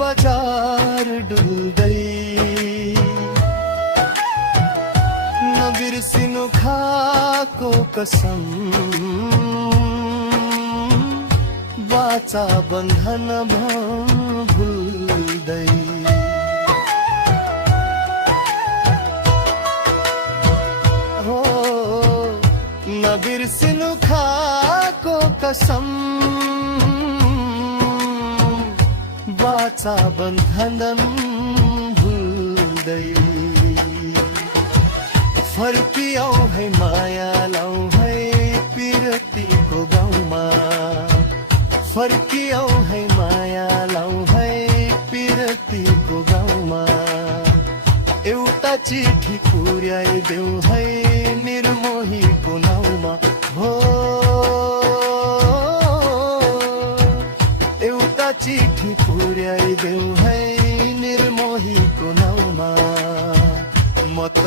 बजार डुल्दै नबिर्सिनु खाको कसम वाचा बन्धन भुल्दै हो नबिर्सिनु खाको कसम वाचा बन्धन भुल्दै फर्कियौ है माया लाउ है पिरतीको गाउँमा फर्कियौ है माया लाउ है पिरतीको गाउँमा एउटा चिठी पुर्याइदेऊ है निर्मोहीको नाउँमा हो एउटा चिठी पुर्याइदेऊ है निर्मोहीको नाउँमा म त